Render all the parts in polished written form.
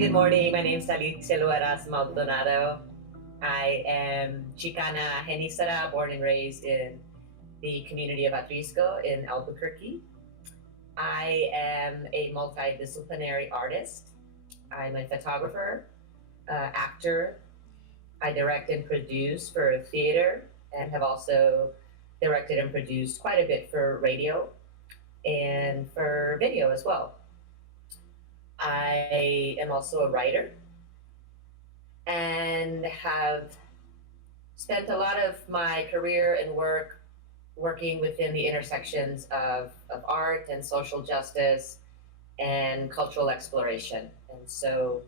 good morning. My name is ALICIA LUERAS. I am Chicana Genisara, born and raised in the community of Atrisco in Albuquerque. I am a multidisciplinary artist. I'm a photographer, actor. I direct and produce for theater and have also directed and produced quite a bit for radio and for video as well. I am also a writer and have spent a lot of my career and work working within the intersections of art and social justice and cultural exploration. And so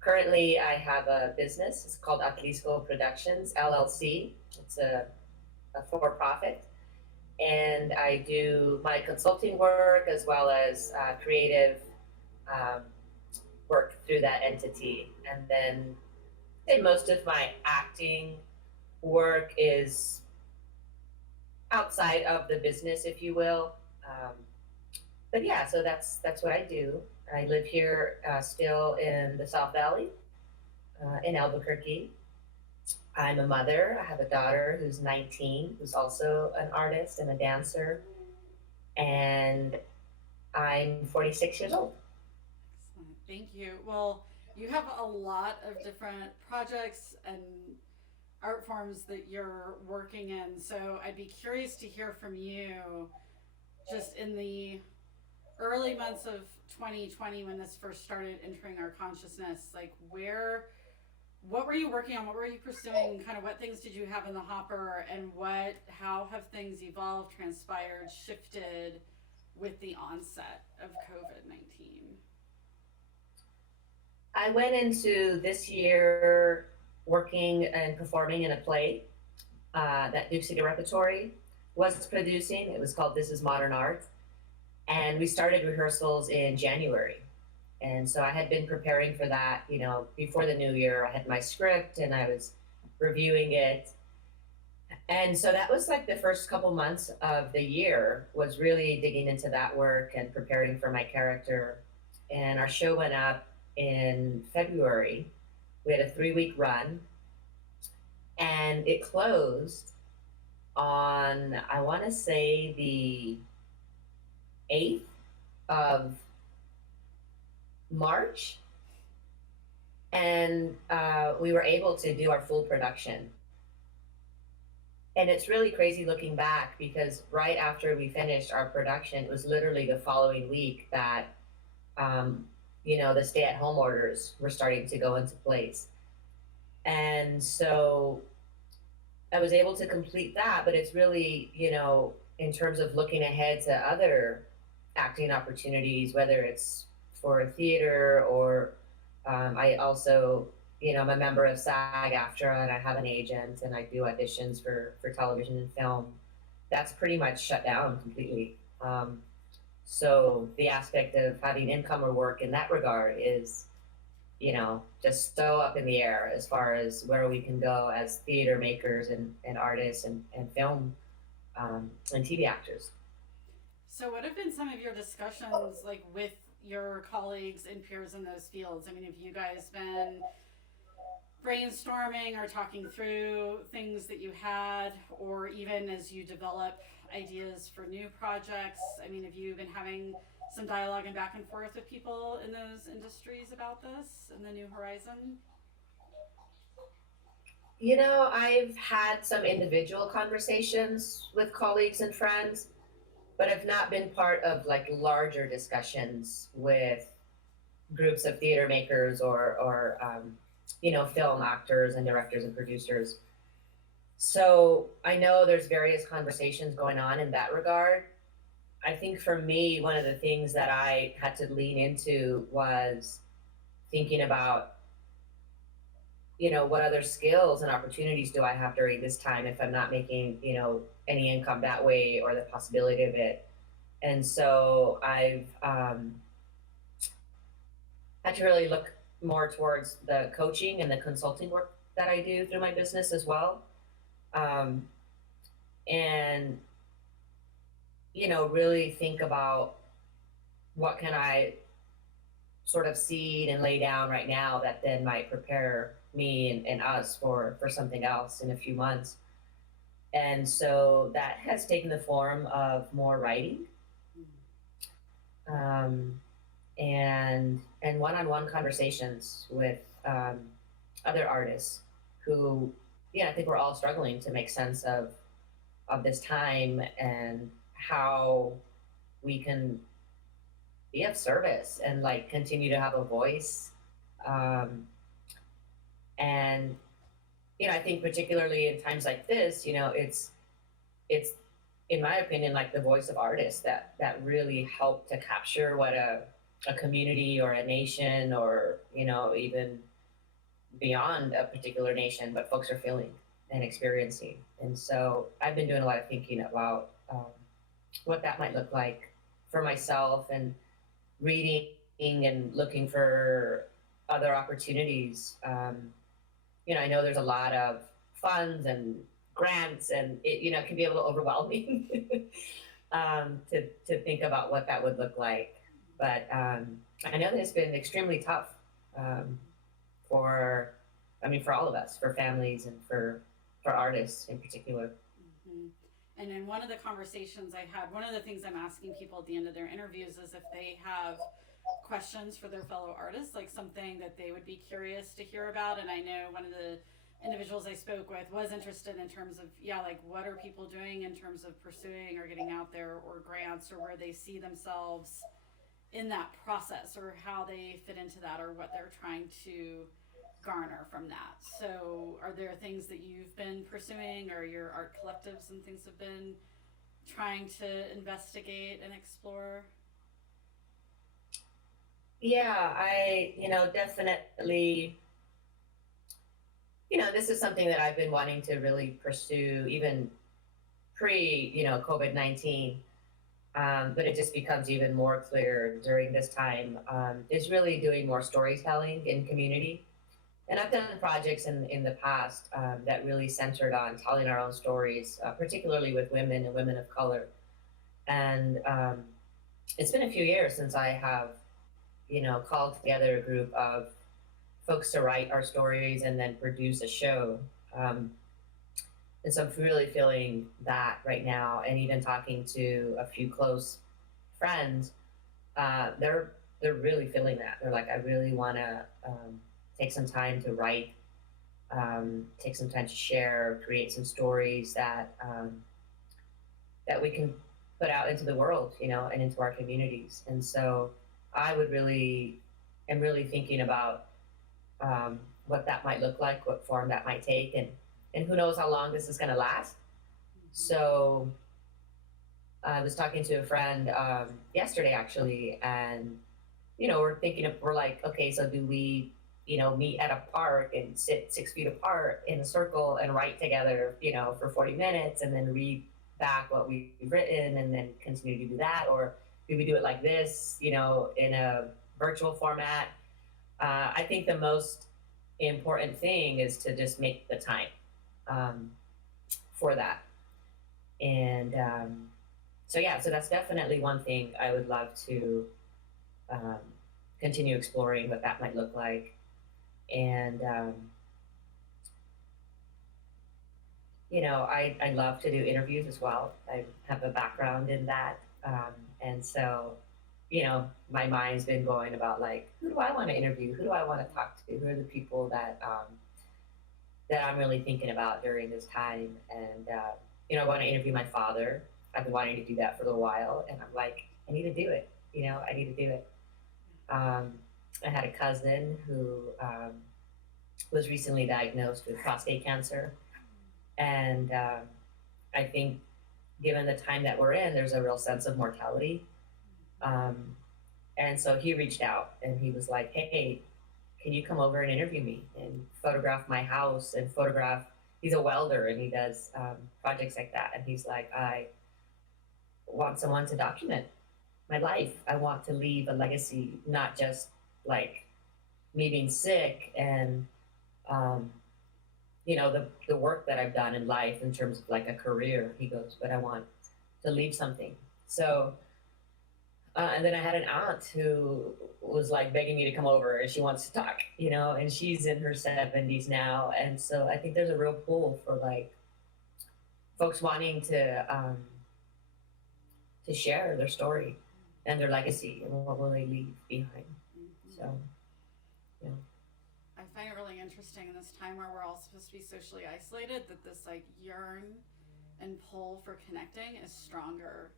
currently I have a business. It's called Atlisco Productions, LLC. It's a for-profit. And I do my consulting work as well as creative um, work through that entity. And then most of my acting work is outside of the business, if you will. But yeah, so that's what I do. I live here still in the South Valley in Albuquerque. I'm a mother. I have a daughter who's 19, who's also an artist and a dancer. And I'm 46 years old. Excellent. Thank you. Well, you have a lot of different projects and art forms that you're working in. So I'd be curious to hear from you just in the early months of 2020 when this first started entering our consciousness, like what were you working on? What were you pursuing? Kind of what things did you have in the hopper, and how have things evolved, transpired, shifted with the onset of COVID-19? I went into this year working and performing in a play that Duke City Repertory was producing. It was called This is Modern Art. And we started rehearsals in January. And so I had been preparing for that, before the new year. I had my script and I was reviewing it. And so that was like the first couple months of the year, was really digging into that work and preparing for my character. And our show went up in February. We had a 3-week run and it closed on, I want to say, the 8th of March. And we were able to do our full production. And it's really crazy looking back, because right after we finished our production, it was literally the following week that the stay-at-home orders were starting to go into place. And so I was able to complete that, but it's really, in terms of looking ahead to other acting opportunities, whether it's for theater or I also, I'm a member of SAG-AFTRA and I have an agent and I do auditions for television and film. That's pretty much shut down completely. So the aspect of having income or work in that regard is, just so up in the air as far as where we can go as theater makers and artists and film and TV actors. So, what have been some of your discussions like with your colleagues and peers in those fields? I mean, have you guys been brainstorming or talking through things that you had, or even as you develop ideas for new projects? I mean, have you been having some dialogue and back and forth with people in those industries about this and the new horizon? I've had some individual conversations with colleagues and friends, but have not been part of like larger discussions with groups of theater makers or film actors and directors and producers. So I know there's various conversations going on in that regard. I think for me, one of the things that I had to lean into was thinking about, what other skills and opportunities do I have during this time if I'm not making, any income that way or the possibility of it. And so I've had to really look more towards the coaching and the consulting work that I do through my business as well. And, really think about what can I sort of seed and lay down right now that then might prepare me and us for something else in a few months. And so that has taken the form of more writing, um, and one-on-one conversations with other artists who, yeah, I think we're all struggling to make sense of this time and how we can be of service and like continue to have a voice. Um, and I think particularly in times like this, it's in my opinion like the voice of artists that really help to capture what a community or a nation or even beyond a particular nation, what folks are feeling and experiencing. And so I've been doing a lot of thinking about what that might look like for myself and reading and looking for other opportunities. I know there's a lot of funds and grants, and it can be a little overwhelming to think about what that would look like. But I know that it's been extremely tough for, for all of us, for families and for artists in particular. Mm-hmm. And in one of the conversations I had, one of the things I'm asking people at the end of their interviews is if they have questions for their fellow artists, like something that they would be curious to hear about. And I know one of the individuals I spoke with was interested in terms of, like what are people doing in terms of pursuing or getting out there or grants, or where they see themselves in that process, or how they fit into that, or what they're trying to garner from that. So are there things that you've been pursuing, or your art collectives and things have been trying to investigate and explore? Yeah, I, definitely, this is something that I've been wanting to really pursue even pre, COVID-19. But it just becomes even more clear during this time, is really doing more storytelling in community. And I've done projects in the past that really centered on telling our own stories, particularly with women and women of color. And it's been a few years since I have, called together a group of folks to write our stories and then produce a show. And so I'm really feeling that right now, and even talking to a few close friends, they're really feeling that. They're like, I really want to take some time to write, take some time to share, create some stories that we can put out into the world, and into our communities. And so I am really thinking about what that might look like, what form that might take, and who knows how long this is going to last. So I was talking to a friend yesterday actually, and we're like, okay, so do we meet at a park and sit 6 feet apart in a circle and write together for 40 minutes and then read back what we've written and then continue to do that, or do we do it like this in a virtual format? I think the most important thing is to just make the time for that. And so that's definitely one thing I would love to continue exploring what that might look like. And I love to do interviews as well. I have a background in that, and so my mind's been going about like, who do I want to interview? Who do I want to talk to? Who are the people that I'm really thinking about during this time? And I want to interview my father. I've been wanting to do that for a little while, and I'm like, I need to do it. I need to do it. I had a cousin who was recently diagnosed with prostate cancer, and I think, given the time that we're in, there's a real sense of mortality. And so he reached out and he was like, hey, can you come over and interview me and photograph my house and photograph, he's a welder and he does projects like that. And he's like, I want someone to document my life. I want to leave a legacy, not just like me being sick and, the work that I've done in life in terms of like a career. He goes, but I want to leave something. So And then I had an aunt who was like begging me to come over and she wants to talk, and she's in her 70s now. And so I think there's a real pull for like folks wanting to share their story and their legacy and what will they leave behind. Mm-hmm. So, yeah. I find it really interesting in this time where we're all supposed to be socially isolated that this like yearn and pull for connecting is stronger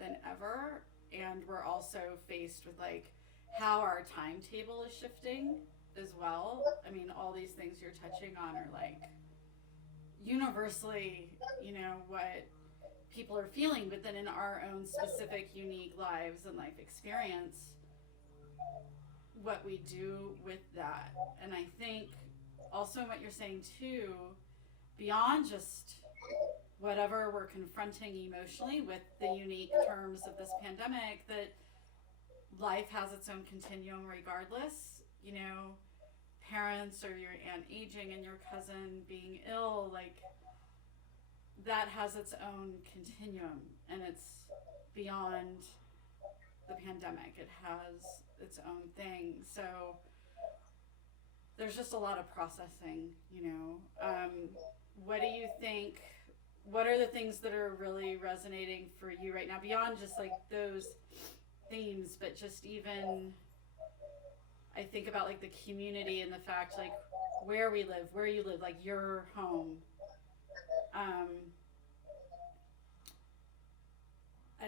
than ever. And we're also faced with like how our timetable is shifting as well. I mean, all these things you're touching on are like universally, what people are feeling, but then in our own specific, unique lives and life experience, what we do with that. And I think also what you're saying too, beyond just whatever we're confronting emotionally with the unique terms of this pandemic, that life has its own continuum regardless. Parents or your aunt aging and your cousin being ill, like that has its own continuum and it's beyond the pandemic. It has its own thing. So there's just a lot of processing, What do you think? What are the things that are really resonating for you right now beyond just like those themes, but just even I think about like the community and the fact like where we live, where you live, like your home. I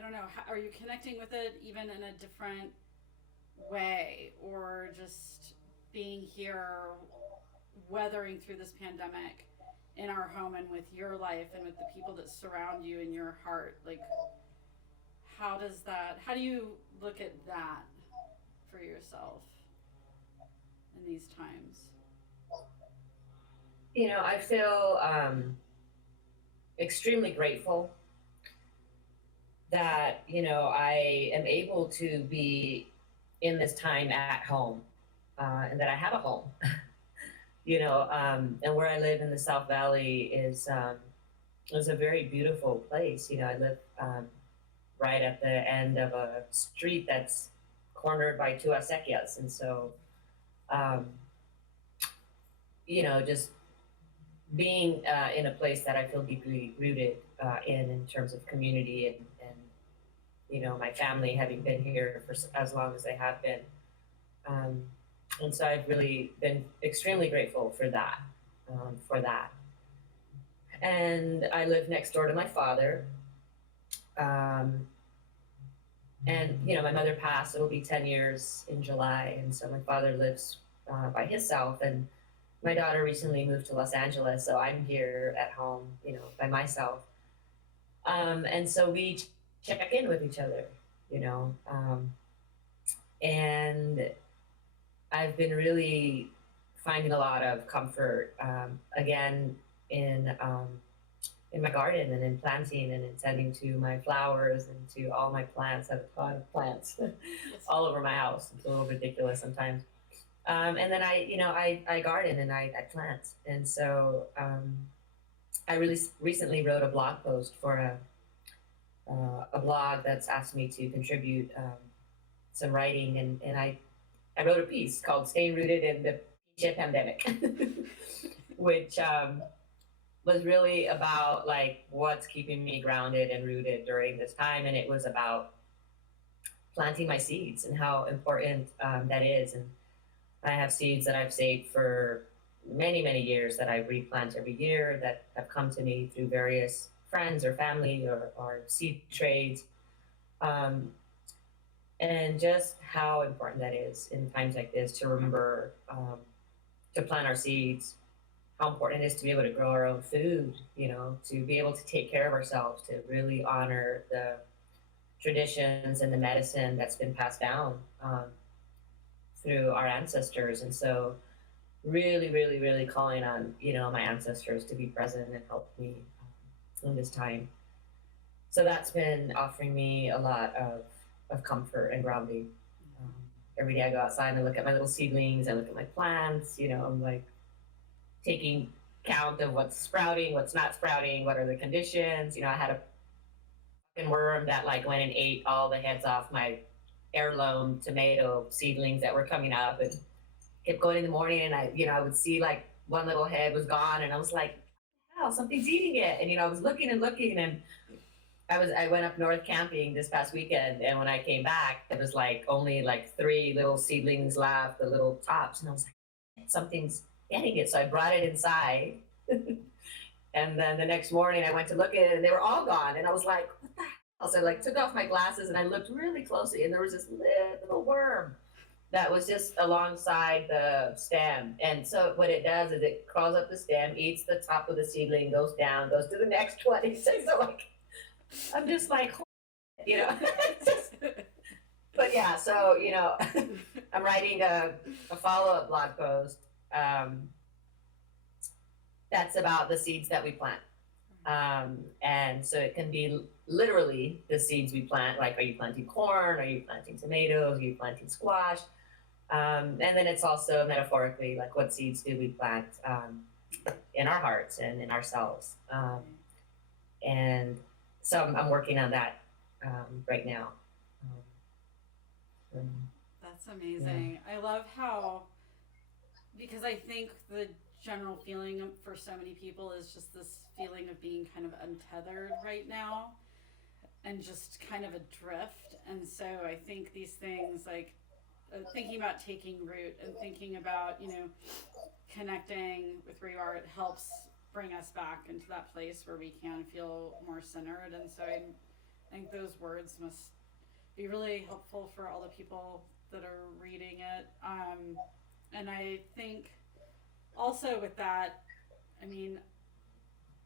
don't know. How, are you connecting with it even in a different way, or just being here, weathering through this pandemic in our home and with your life and with the people that surround you in your heart? Like, how do you look at that for yourself in these times? I feel extremely grateful that, I am able to be in this time at home and that I have a home, and where I live in the South Valley is a very beautiful place. I live right at the end of a street that's cornered by two acequias. And so, just being in a place that I feel deeply rooted in terms of community and my family having been here for as long as they have been. And so I've really been extremely grateful for that. And I live next door to my father. And, my mother passed, it'll be 10 years in July. And so my father lives by himself. And my daughter recently moved to Los Angeles, so I'm here at home, by myself. And so we check in with each other, and I've been really finding a lot of comfort, again, in my garden and in planting and in tending to my flowers and to all my plants. I have a ton of plants all over my house. It's a little ridiculous sometimes. And then I garden and I plant. And so I really recently wrote a blog post for a blog that's asked me to contribute some writing. And I wrote a piece called Staying Rooted in the Pandemic, which was really about like what's keeping me grounded and rooted during this time. And it was about planting my seeds and how important that is. And I have seeds that I've saved for many, many years that I replant every year that have come to me through various friends or family or seed trades. And just how important that is in times like this to remember to plant our seeds, how important it is to be able to grow our own food, to be able to take care of ourselves, to really honor the traditions and the medicine that's been passed down through our ancestors. And so really, really, really calling on, my ancestors to be present and help me in this time. So that's been offering me a lot of comfort and grounding. Every day I go outside and I look at my little seedlings, I look at my plants, I'm like taking count of what's sprouting, what's not sprouting, what are the conditions. I had a fucking worm that like went and ate all the heads off my heirloom tomato seedlings that were coming up, and kept going in the morning, and I would see like one little head was gone, and I was like, wow, something's eating it. And I was looking and looking, and I went up north camping this past weekend, and when I came back, it was like only like three little seedlings left, the little tops, and I was like, something's getting it. So I brought it inside, and then the next morning I went to look at it, and they were all gone, and I was like, what the hell? So I like took off my glasses and I looked really closely, and there was this little worm that was just alongside the stem. And so what it does is it crawls up the stem, eats the top of the seedling, goes down, goes to the next one. So like, I'm just like, but yeah, so, I'm writing a follow-up blog post that's about the seeds that we plant. And so it can be literally the seeds we plant, like, are you planting corn? Are you planting tomatoes? Are you planting squash? And then it's also metaphorically, like, what seeds do we plant in our hearts and in ourselves? And so I'm working on that right now. That's amazing. Yeah. I love how, because I think the general feeling for so many people is just this feeling of being kind of untethered right now and just kind of adrift. And so I think these things like thinking about taking root and thinking about, connecting with where you are, it helps bring us back into that place where we can feel more centered. And so I think those words must be really helpful for all the people that are reading it. And I think also with that, I mean,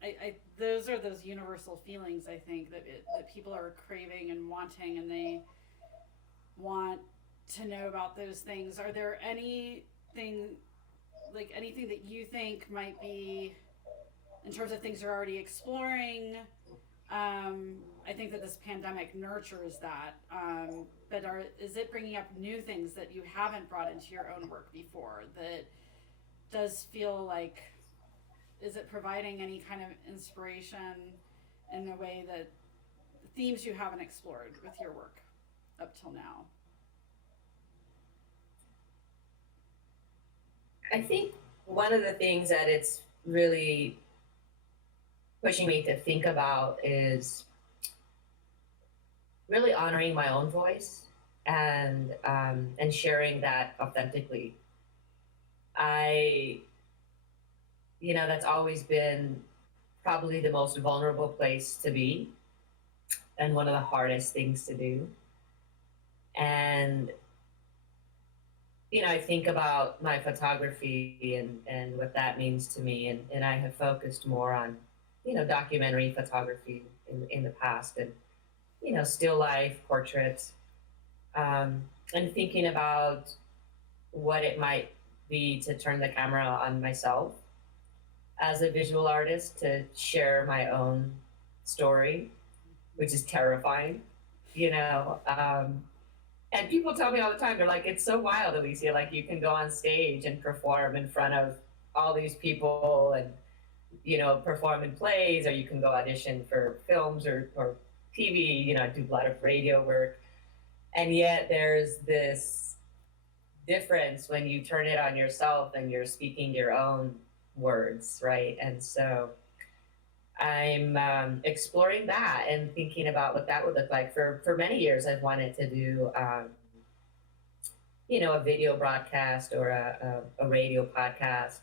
I those are those universal feelings, I think, that people are craving and wanting, and they want to know about those things. Are there anything that you think might be, in terms of things you're already exploring? I think that this pandemic nurtures that, but is it bringing up new things that you haven't brought into your own work before that does feel like, is it providing any kind of inspiration in a way that themes you haven't explored with your work up till now? I think one of the things that it's really pushing me to think about is really honoring my own voice and sharing that authentically. That's always been probably the most vulnerable place to be and one of the hardest things to do. And I think about my photography and what that means to me, and I have focused more on documentary photography in the past, and still life portraits, and thinking about what it might be to turn the camera on myself as a visual artist, to share my own story, which is terrifying, and people tell me all the time, they're like, it's so wild, Alicia, like you can go on stage and perform in front of all these people and perform in plays, or you can go audition for films or TV, do a lot of radio work. And yet there's this difference when you turn it on yourself and you're speaking your own words, right? And so I'm exploring that and thinking about what that would look like. For many years, I've wanted to do, a video broadcast or a radio podcast,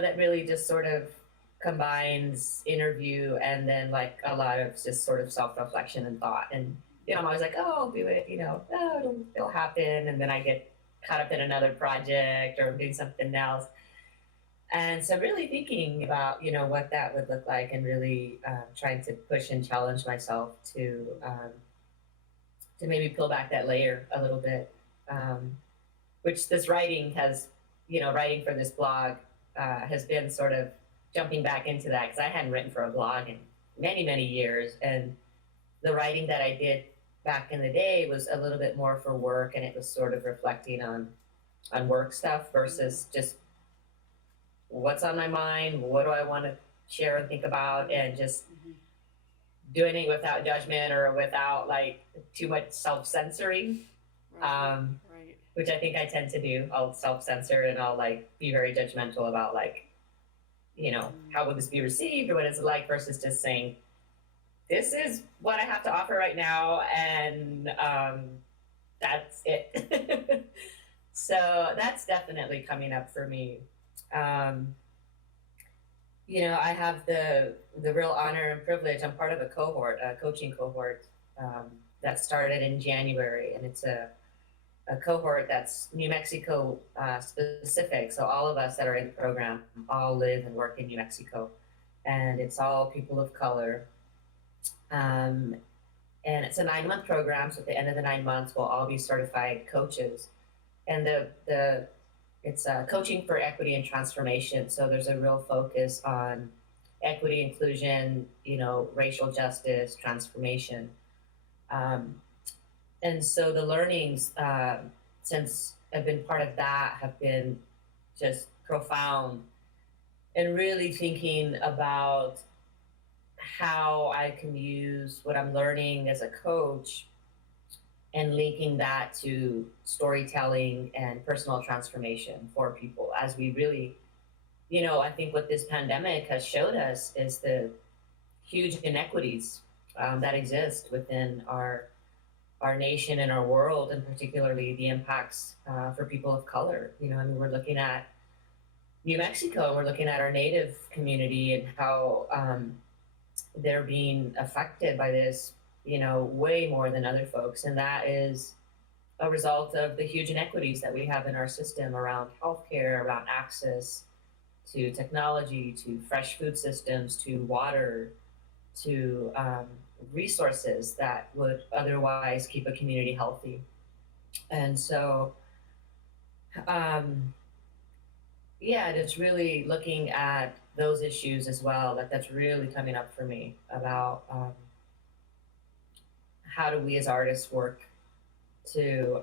that really just sort of combines interview and then like a lot of just sort of self-reflection and thought. And, I'm always like, oh, I'll do it, it'll happen. And then I get caught up in another project or doing something else. And so really thinking about, what that would look like, and really trying to push and challenge myself to maybe peel back that layer a little bit, which this writing has, writing for this blog has been sort of jumping back into that, because I hadn't written for a blog in many, many years. And the writing that I did back in the day was a little bit more for work, and it was sort of reflecting on work stuff versus just what's on my mind, what do I want to share and think about, and just doing it without judgment or without like too much self-censoring, Right. Right. which I think I tend to do. I'll self-censor and I'll like be very judgmental about like, you know, how will this be received or what is it like versus just saying, this is what I have to offer right now, and that's it. So that's definitely coming up for me. Um, you know, I have the real honor and privilege. I'm part of a cohort, a coaching cohort that started in January, and it's a cohort that's New Mexico specific. So all of us that are in the program all live and work in New Mexico, and it's all people of color. Um, and it's a 9 month program. So at the end of the 9 months, we'll all be certified coaches. And the it's coaching for equity and transformation. So there's a real focus on equity, inclusion, you know, racial justice, transformation. Um, and so the learnings since I've been part of that have been just profound, and really thinking about how I can use what I'm learning as a coach and linking that to storytelling and personal transformation for people as we really, you know, I think what this pandemic has showed us is the huge inequities that exist within our nation and our world, and particularly the impacts for people of color. You know, I mean, we're looking at New Mexico, we're looking at our Native community and how they're being affected by this, you know, way more than other folks. And that is a result of the huge inequities that we have in our system around healthcare, around access to technology, to fresh food systems, to water, to resources that would otherwise keep a community healthy. And so, yeah, it's really looking at those issues as well. Like that's really coming up for me about how do we as artists work to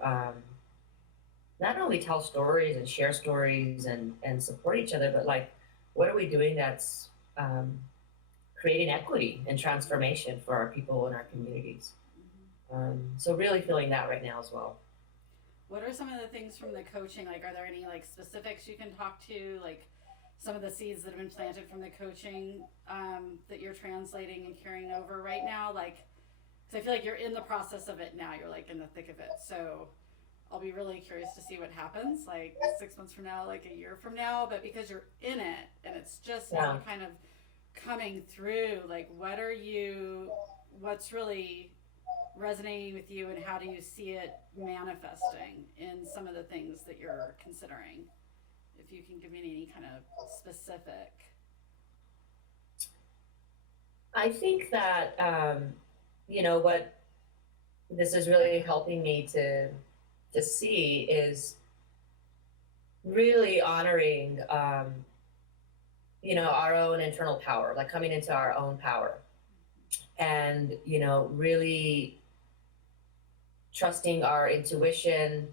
not only tell stories and share stories and support each other, but like what are we doing that's creating equity and transformation for our people and our communities. So really feeling that right now as well. What are some of the things from the coaching? Like, are there any like specifics you can talk to? Like, some of the seeds that have been planted from the coaching that you're translating and carrying over right now? Like, because I feel like you're in the process of it now. You're like in the thick of it. So I'll be really curious to see what happens, like 6 months from now, like a year from now. But because you're in it and it's just now kind of coming through, like, what's really resonating with you, and how do you see it manifesting in some of the things that you're considering? If you can give me any kind of specific. I think that you know what this is really helping me to see is really honoring you know, our own internal power, like coming into our own power, and you know, really trusting our intuition,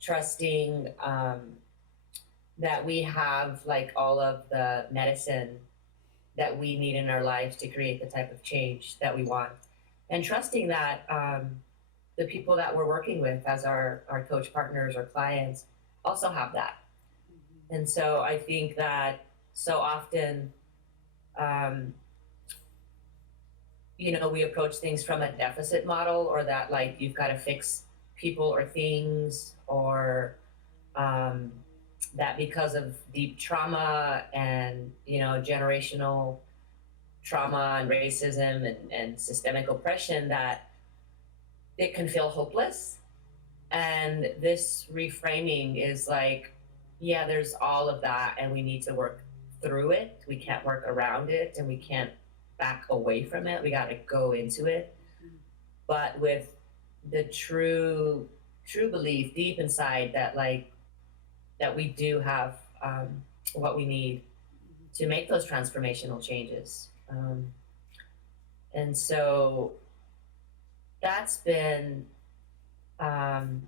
trusting that we have like all of the medicine that we need in our lives to create the type of change that we want, and trusting that the people that we're working with as our coach partners or clients also have that. And so I think that so often, you know, we approach things from a deficit model, or that like you've got to fix people or things, or that because of deep trauma and, you know, generational trauma and racism and systemic oppression, that it can feel hopeless. And this reframing is like, yeah, there's all of that, and we need to work through it. We can't work around it, and we can't back away from it. We got to go into it, but with the true belief deep inside that like that we do have what we need to make those transformational changes. And so that's been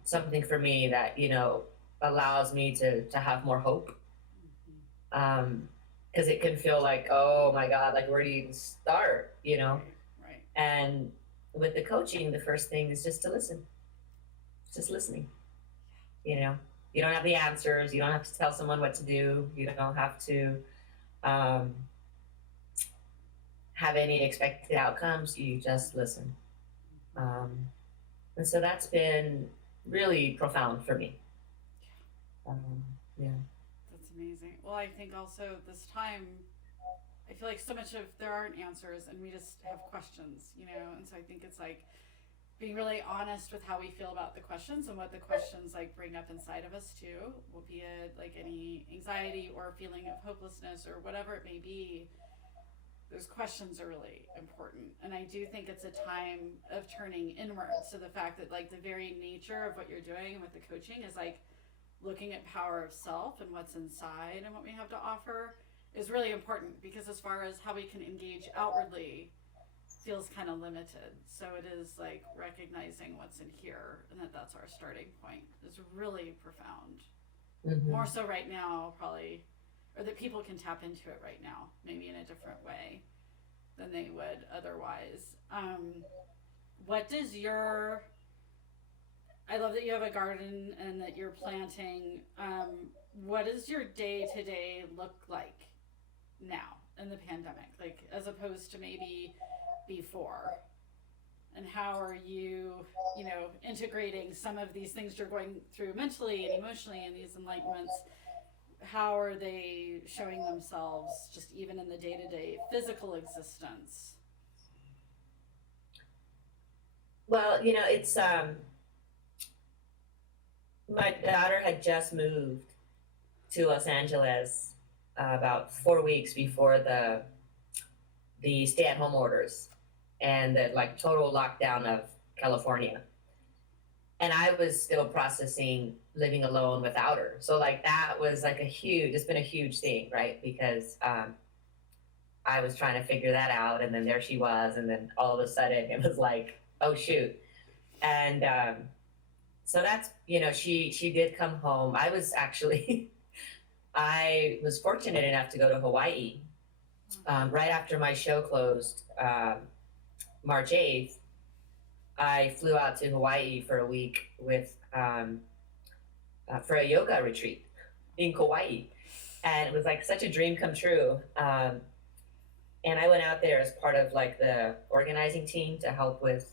something for me that, you know, allows me to have more hope, because it can feel like, oh my God, like where do you even start, you know? Right. And with the coaching, the first thing is just to listen. Just listening. You know, you don't have the answers. You don't have to tell someone what to do. You don't have to um, have any expected outcomes. You just listen. Um, and so that's been really profound for me. Yeah. That's amazing. Well, I think also this time, I feel like so much of there aren't answers and we just have questions, you know? And so I think it's like being really honest with how we feel about the questions and what the questions like bring up inside of us too, will be it like any anxiety or feeling of hopelessness or whatever it may be. Those questions are really important. And I do think it's a time of turning inward. So the fact that like the very nature of what you're doing with the coaching is like looking at power of self and what's inside and what we have to offer is really important, because as far as how we can engage outwardly feels kind of limited. So it is like recognizing what's in here and that that's our starting point is really profound. Mm-hmm. More so right now, probably, or that people can tap into it right now, maybe in a different way than they would otherwise. What does your, I love that you have a garden and that you're planting. What does your day to day look like now in the pandemic, like as opposed to maybe before? And how are you, you know, integrating some of these things you're going through mentally and emotionally and these enlightenments? How are they showing themselves just even in the day-to-day physical existence? Well, you know, it's my daughter had just moved to Los Angeles about 4 weeks before the stay-at-home orders and the like total lockdown of California. And I was still processing living alone without her. So like that was like it's been a huge thing, right? Because I was trying to figure that out, and then there she was, and then all of a sudden it was like, oh shoot. And so that's, you know, she did come home. I was actually I was fortunate enough to go to Hawaii right after my show closed, March 8th. I flew out to Hawaii for a week with for a yoga retreat in Kauai, and it was like such a dream come true. And I went out there as part of like the organizing team to help with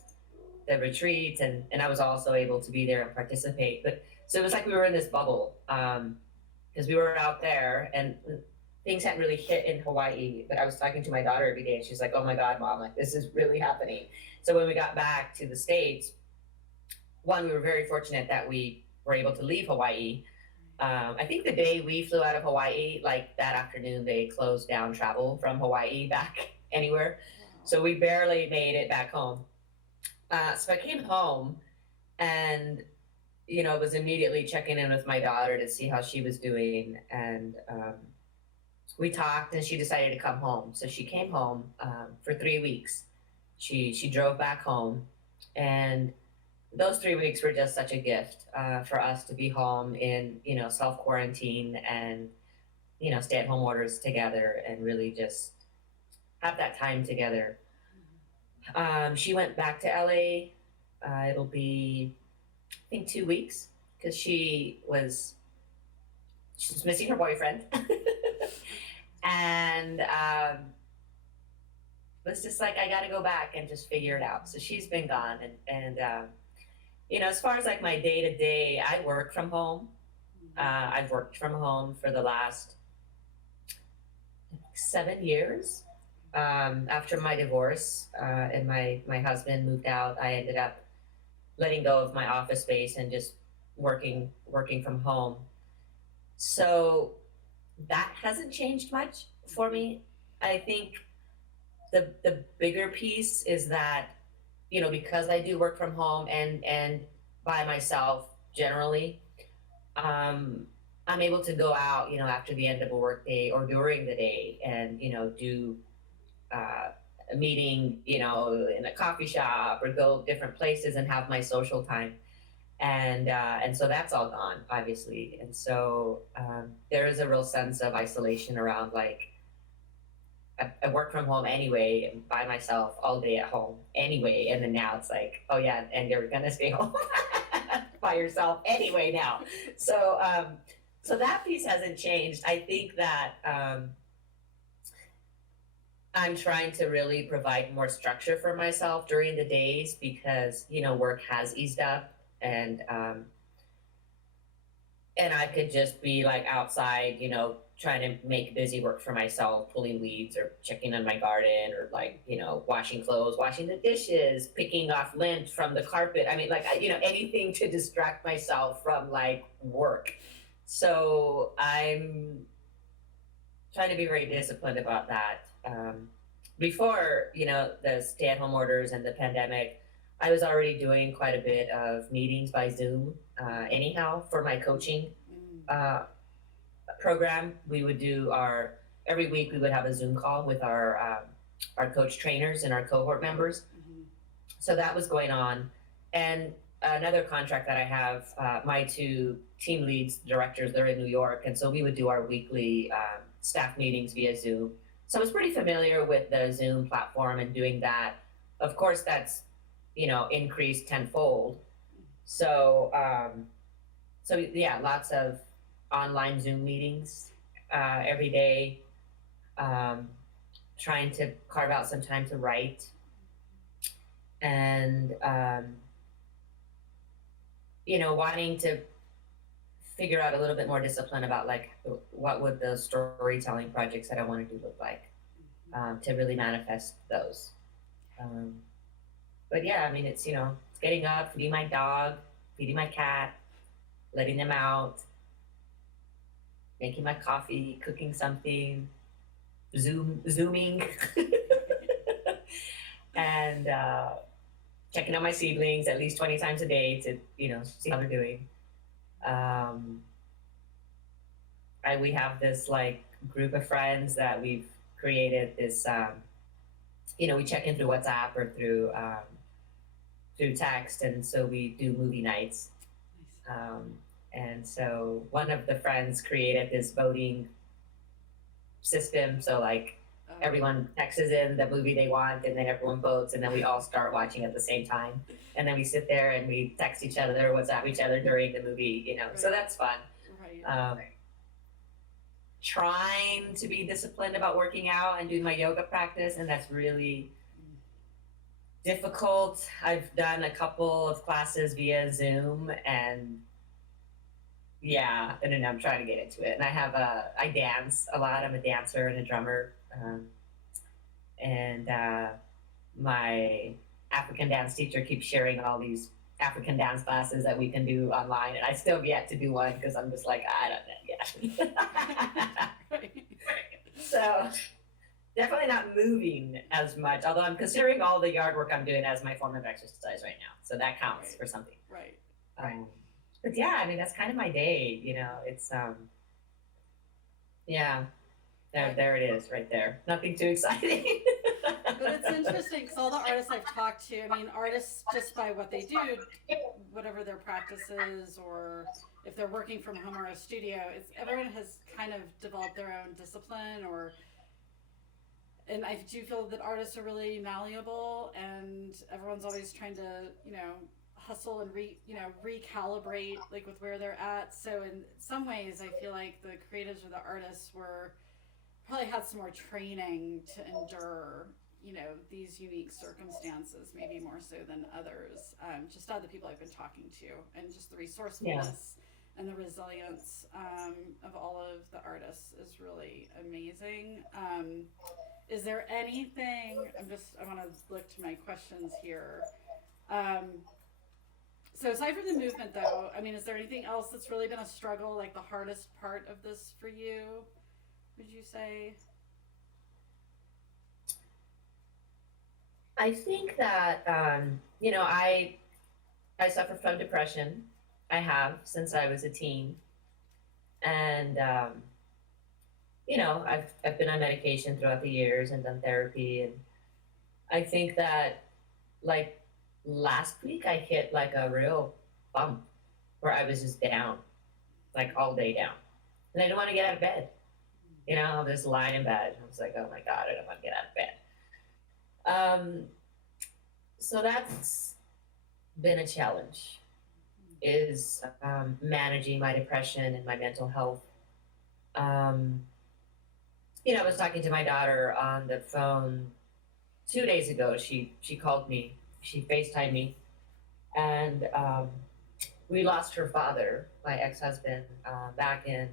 the retreats, and I was also able to be there and participate. But so it was like we were in this bubble because we were out there and things hadn't really hit in Hawaii. But I was talking to my daughter every day, and she's like, "Oh my God, Mom, like this is really happening." So when we got back to the States, one, we were very fortunate that we were able to leave Hawaii. I think the day we flew out of Hawaii, like that afternoon, they closed down travel from Hawaii back anywhere. So we barely made it back home. So I came home and, you know, was immediately checking in with my daughter to see how she was doing. And we talked, and she decided to come home. So she came home for 3 weeks. She drove back home, and those 3 weeks were just such a gift for us to be home in, you know, self quarantine and, you know, stay at home orders together and really just have that time together. She went back to LA. It'll be, I think, 2 weeks because she's missing her boyfriend, and was just like, I got to go back and just figure it out. So she's been gone, and you know, as far as like my day to day, I work from home. I've worked from home for the last 7 years. After my divorce and my husband moved out, I ended up letting go of my office space and just working from home. So that hasn't changed much for me. I think the bigger piece is that, you know, because I do work from home and by myself generally, I'm able to go out, you know, after the end of a work day or during the day and, you know, do a meeting, you know, in a coffee shop or go different places and have my social time. And so that's all gone, obviously. And so there is a real sense of isolation around like I work from home anyway, by myself all day at home anyway. And then now it's like, oh yeah, and you're gonna stay home by yourself anyway now. So, so that piece hasn't changed. I think that I'm trying to really provide more structure for myself during the days because, you know, work has eased up and I could just be like outside, you know, trying to make busy work for myself, pulling weeds or checking on my garden or like, you know, washing clothes, washing the dishes, picking off lint from the carpet. I mean, like, you know, anything to distract myself from like work. So I'm trying to be very disciplined about that. Before, you know, the stay-at-home orders and the pandemic, I was already doing quite a bit of meetings by Zoom. Anyhow, for my coaching uh, program, we would do our every week. We would have a Zoom call with our coach trainers and our cohort members. So that was going on, and another contract that I have, my two team leads, directors, they're in New York, and so we would do our weekly staff meetings via Zoom. So I was pretty familiar with the Zoom platform and doing that. Of course, that's, you know, increased tenfold. So, so yeah, lots of online Zoom meetings every day. Trying to carve out some time to write, and you know, wanting to figure out a little bit more discipline about like what would the storytelling projects that I want to do look like, to really manifest those. Um, but yeah, I mean, it's, you know, it's getting up, feeding my dog, feeding my cat, letting them out, making my coffee, cooking something, zooming, and checking on my seedlings at least 20 times a day to, you know, see how they're doing. We have this like group of friends that we've created this, you know, we check in through WhatsApp or through text, and so we do movie nights. And so one of the friends created this voting system. So like everyone texts in the movie they want, and then everyone votes, and then we all start watching at the same time. And then we sit there and we text each other, WhatsApp each other during the movie, you know. Right. So that's fun. Right. Trying to be disciplined about working out and doing my yoga practice, and that's really difficult. I've done a couple of classes via Zoom, and yeah, and then I'm trying to get into it. And I dance a lot. I'm a dancer and a drummer. And my African dance teacher keeps sharing all these African dance classes that we can do online. And I still have yet to do one because I'm just like, I don't know yet. So definitely not moving as much, although I'm considering all the yard work I'm doing as my form of exercise right now. So that counts for something. Right. But yeah, I mean, that's kind of my day, you know, it's, yeah, there it is right there. Nothing too exciting. But it's interesting because all the artists I've talked to, I mean, artists just by what they do, whatever their practice is, or if they're working from home or a studio, everyone has kind of developed their own discipline, and I do feel that artists are really malleable, and everyone's always trying to, you know, hustle and recalibrate like with where they're at. So in some ways, I feel like the creatives or the artists probably had some more training to endure, you know, these unique circumstances, maybe more so than others. Just out of the people I've been talking to, and just the resourcefulness and the resilience of all of the artists is really amazing. Is there anything? I want to look to my questions here. So aside from the movement, though, I mean, is there anything else that's really been a struggle, like the hardest part of this for you, would you say? I think that, you know, I suffer from depression. I have since I was a teen. And, you know, I've been on medication throughout the years and done therapy. And I think that, like, last week I hit like a real bump where I was just down, like all day down. And I didn't want to get out of bed. You know, I'll just lie in bed. I was like, oh my God, I don't want to get out of bed. So that's been a challenge, is managing my depression and my mental health. Um, I was talking to my daughter on the phone 2 days ago. She called me, she FaceTimed me, and we lost her father, my ex-husband, back in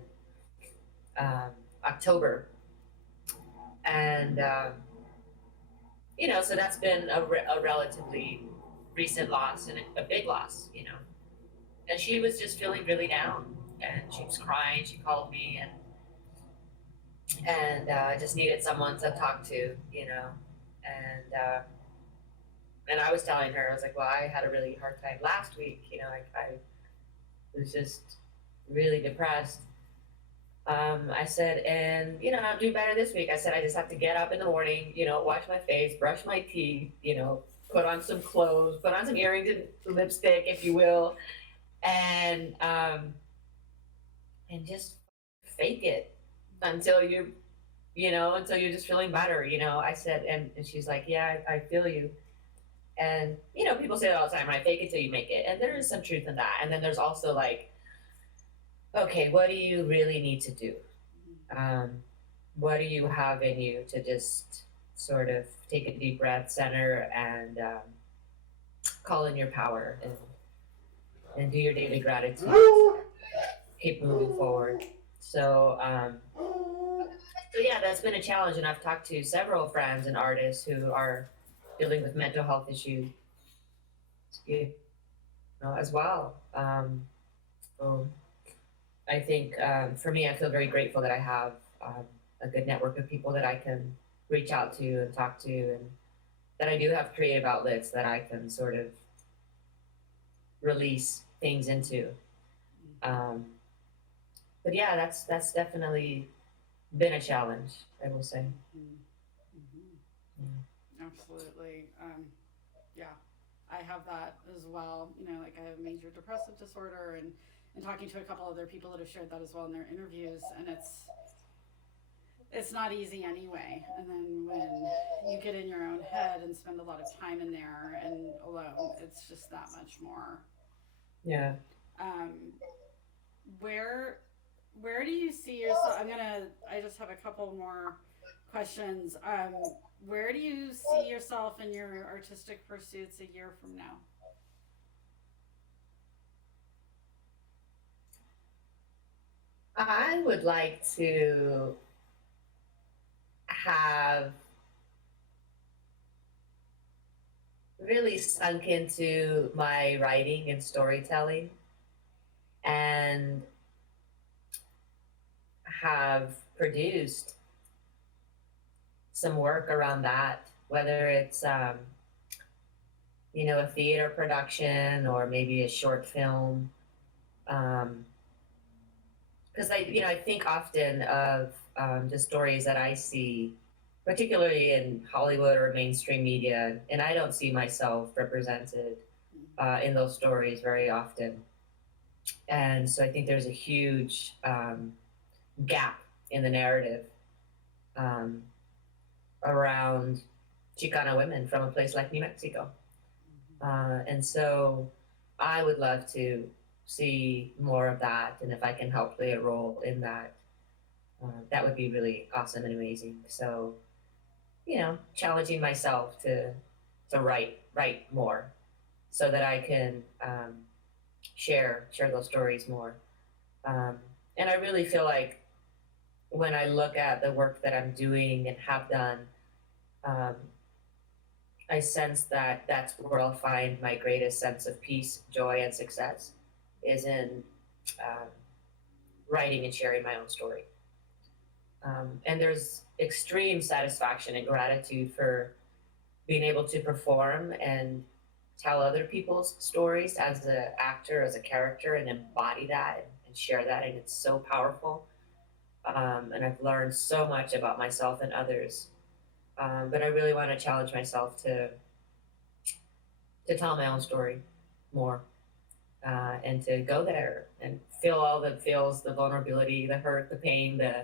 um, October, and so that's been a relatively recent loss and a big loss, And she was just feeling really down, and she was crying. She called me, and I just needed someone to talk to, and I was telling her, I was like, well, I had a really hard time last week, I was just really depressed. I said, and I'll do better this week. I said, I just have to get up in the morning, wash my face, brush my teeth, put on some clothes, put on some earrings and lipstick, if you will, and just fake it until until you're just feeling better. I said, and she's like, yeah, I feel you. And people say that all the time, right? Fake it till you make it, and there is some truth in that. And then there's also like, okay, what do you really need to do? What do you have in you to just sort of take a deep breath, center, and call in your power, and do your daily gratitude, keep moving forward. So yeah, that's been a challenge, and I've talked to several friends and artists who are dealing with mental health issues, as well. So I think for me, I feel very grateful that I have a good network of people that I can reach out to and talk to, and that I do have creative outlets that I can sort of release things into. Um, but yeah, that's definitely been a challenge, I will say. Absolutely. Yeah, I have that as well. Like I have major depressive disorder, and talking to a couple other people that have shared that as well in their interviews, and it's not easy anyway. And then when you get in your own head and spend a lot of time in there and alone, it's just that much more. Yeah. Um, where where do you see yourself? I just have a couple more questions. Where do you see yourself in your artistic pursuits a year from now? I would like to have really sunk into my writing and storytelling, and have produced some work around that, whether it's a theater production or maybe a short film. Because I think often of the stories that I see, particularly in Hollywood or mainstream media, and I don't see myself represented in those stories very often. And so I think there's a huge gap in the narrative um, around Chicana women from a place like New Mexico. And so I would love to see more of that. And if I can help play a role in that, that would be really awesome and amazing. So, challenging myself to write more so that I can share those stories more. Um, and I really feel like when I look at the work that I'm doing and have done, um, I sense that that's where I'll find my greatest sense of peace, joy, and success is in um, writing and sharing my own story. And there's extreme satisfaction and gratitude for being able to perform and tell other people's stories as an actor, as a character, and embody that and share that. And it's so powerful. And I've learned so much about myself and others. But I really want to challenge myself to tell my own story more, and to go there and feel all the feels, the vulnerability, the hurt, the pain, the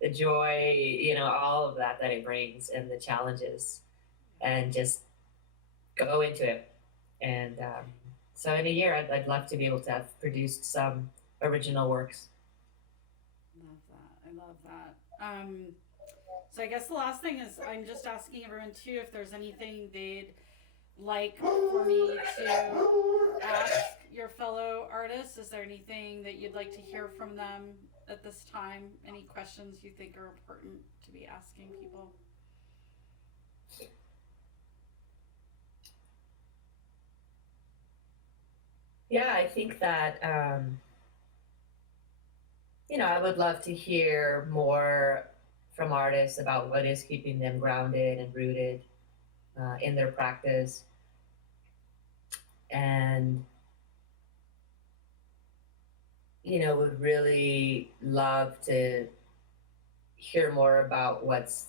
the joy, all of that it brings and the challenges, and just go into it. And so in a year, I'd love to be able to have produced some original works. Love that. I love that. So I guess the last thing is I'm just asking everyone too if there's anything they'd like for me to ask your fellow artists. Is there anything that you'd like to hear from them at this time? Any questions you think are important to be asking people? Yeah, I think that, I would love to hear more from artists about what is keeping them grounded and rooted in their practice. And, would really love to hear more about what's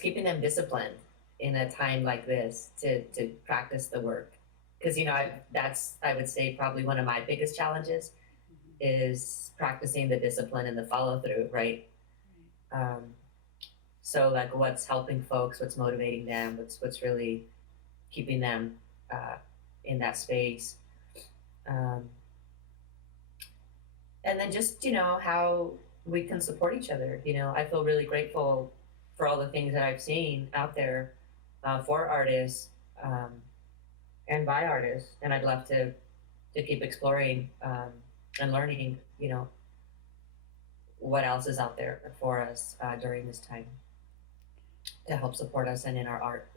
keeping them disciplined in a time like this to practice the work. Because, that's, I would say, probably one of my biggest challenges is practicing the discipline and the follow through, right? So like what's helping folks, what's motivating them, what's really keeping them in that space. And then just, how we can support each other. I feel really grateful for all the things that I've seen out there for artists and by artists. And I'd love to keep exploring and learning, what else is out there for us during this time to help support us and in our art.